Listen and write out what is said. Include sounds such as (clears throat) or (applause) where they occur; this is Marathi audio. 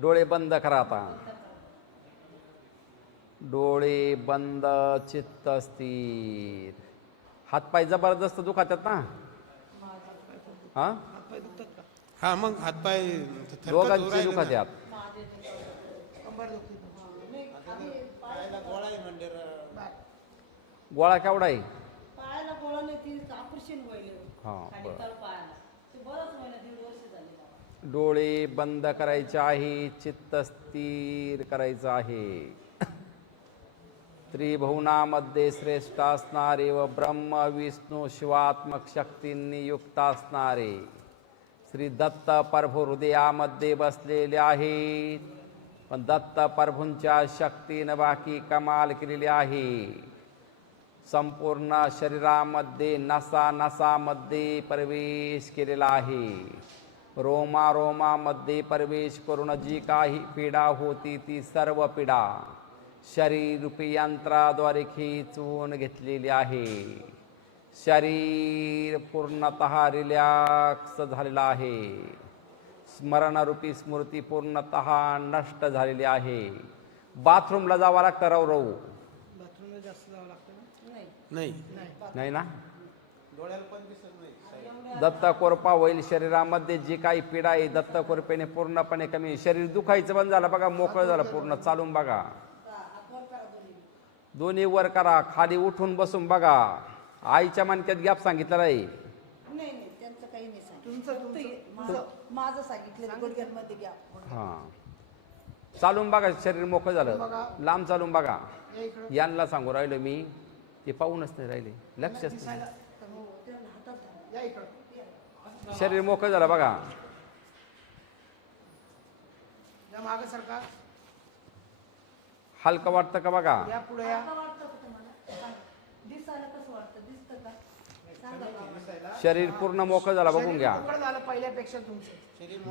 डोळे बंद करा आता. डोळे बंद चित्त स्थिर. हातपाय जबरदस्त दुखातात ना? हा? हा मग हातपाय दोघांचे. दुखातात गोळा केवढा आहे? हा, बरं. डोळे बंद करायचे आहे चित्त स्थिर करायचं आहे. (clears throat) त्रिभुवनामध्ये श्रेष्ठ असणारे व ब्रह्म विष्णू शिवात्मक शक्तींनी युक्त असणारे. श्री दत्त प्रभू हृदयामध्ये बसलेले आहेत. पण दत्त प्रभूंच्या शक्तीनं बाकी कमाल केलेली आहे. संपूर्ण शरीरामध्ये नसा नसामध्ये प्रवेश केलेला आहे. रोमा रोमामध्ये प्रवेश करून जी काही पीडा होती ती सर्व पीडा शरीर रूपी यंत्राद्वारे खिचवून घेतलेली आहे. शरीर पूर्णत रिलॅक्स झालेलं आहे. स्मरणरूपी स्मृती पूर्णत नष्ट झालेली आहे. बाथरूमला जावं लागतं रव रवू. नाही ना डोळ्याला पण दिसत नाही दत्त कोरपा होईल शरीरामध्ये जी काही पीडा आहे दत्त कोरपेने पूर्णपणे कमी. शरीर दुखायचं बंद झालं बघा मोकळं झालं पूर्ण. चालून बघा. दोन्ही वर करा खाली उठून बसून बघा. आईच्या मानक्यात गॅप सांगितलेला आहे नाही नाही त्यांचं काही नाही सांगितलं. तुमचं- फक्त तुमचं- हे माझं माझं सांगितलं गुडघ्यांमध्ये घ्या हां. चालून बघा शरीर मोकळं झालं. बघा. लांब चालून बघा. यांना सांगू राहिलो मी ते पाहूनच नाही राहिले. लक्षच नाही. शरीर मोकळं झालं बघा. या मागं सरका. हलकं वाटतं का बघा. शरीर पूर्ण मोकळं झालं बघून घ्या. पहिल्यापेक्षा तुमचं. शरीर